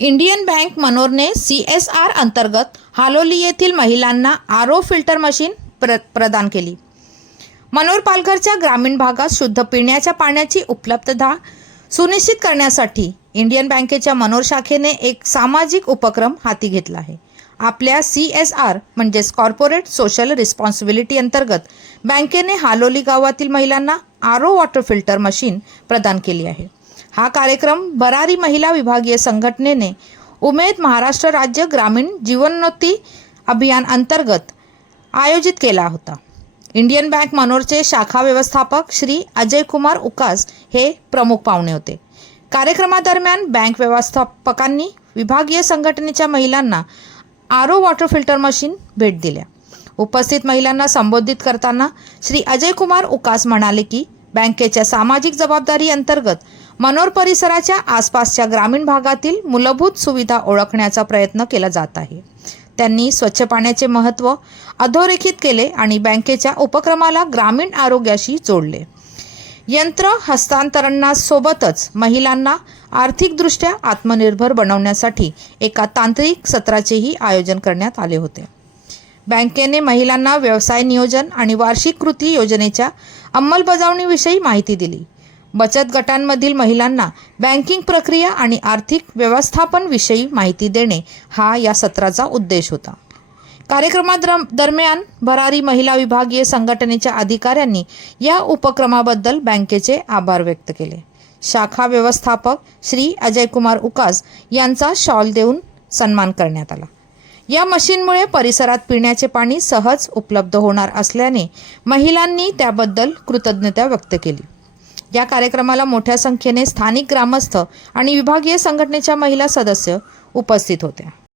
Indian bank मनोरने CSR अंतर्गत हालोली येथील महिलांना RO फिल्टर मशीन प्रदान केली। मनोर पालघरच्या ग्रामीण भागात शुद्ध पिण्याच्या पाण्याची उपलब्धता सुनिश्चित करण्यासाठी इंडियन बँकेच्या मनोर शाखेने एक सामाजिक उपक्रम हाती घेतला आहे। आपल्या CSR म्हणजेच कॉर्पोरेट सोशल रिस्पॉन्सिबिलिटी अंतर्गत बँकेने हालोली गावातील महिलांना RO वॉटर फिल्टर मशीन प्रदान केली आहे। हा कार्यक्रम भरारी महिला विभागीय संघटनेने उमेद महाराष्ट्र राज्य ग्रामीण जीवनोन्नती अभियान अंतर्गत आयोजित केला होता। इंडियन बँक मनोरचे शाखा व्यवस्थापक श्री अजय कुमार उकास हे प्रमुख पाहुणे होते। कार्यक्रमादरम्यान बँक व्यवस्थापकांनी विभागीय संघटनेच्या महिलांना RO वॉटर फिल्टर मशीन भेट दिल्या। उपस्थित महिलांना संबोधित करताना श्री अजय कुमार उकास म्हणाले की बँकेच्या सामाजिक जबाबदारी अंतर्गत मनोर परिसराच्या आसपासच्या ग्रामीण भागातील मूलभूत सुविधा ओळखण्याचा प्रयत्न केला जात आहे। त्यांनी स्वच्छ पाण्याचे महत्त्व अधोरेखित केले आणि बँकेच्या उपक्रमाला ग्रामीण आरोग्याशी जोडले। यंत्र हस्तांतरणासोबतच महिलांना आर्थिकदृष्ट्या आत्मनिर्भर बनवण्यासाठी एका तांत्रिक सत्राचेही आयोजन करण्यात आले होते। बँकेने महिलांना व्यवसाय नियोजन आणि वार्षिक कृती योजनेच्या अंमलबजावणीविषयी माहिती दिली। बचत गटांमधील महिलांना बँकिंग प्रक्रिया आणि आर्थिक व्यवस्थापनाविषयी माहिती देणे हा या सत्राचा उद्देश होता। कार्यक्रमादरम्यान भरारी महिला विभागीय संघटनेच्या अधिकाऱ्यांनी या उपक्रमाबद्दल बँकेचे आभार व्यक्त केले। शाखा व्यवस्थापक श्री अजय कुमार उकास यांचा शॉल देऊन सन्मान करण्यात आला। या मशीनमुळे परिसरात पिण्याचे पाणी सहज उपलब्ध होणार असल्याने महिलांनी त्याबद्दल कृतज्ञता व्यक्त केली। या कार्यक्रमाला मोठ्या संख्येने स्थानिक ग्रामस्थ आणि विभागीय संघटनेच्या महिला सदस्य उपस्थित होत्या।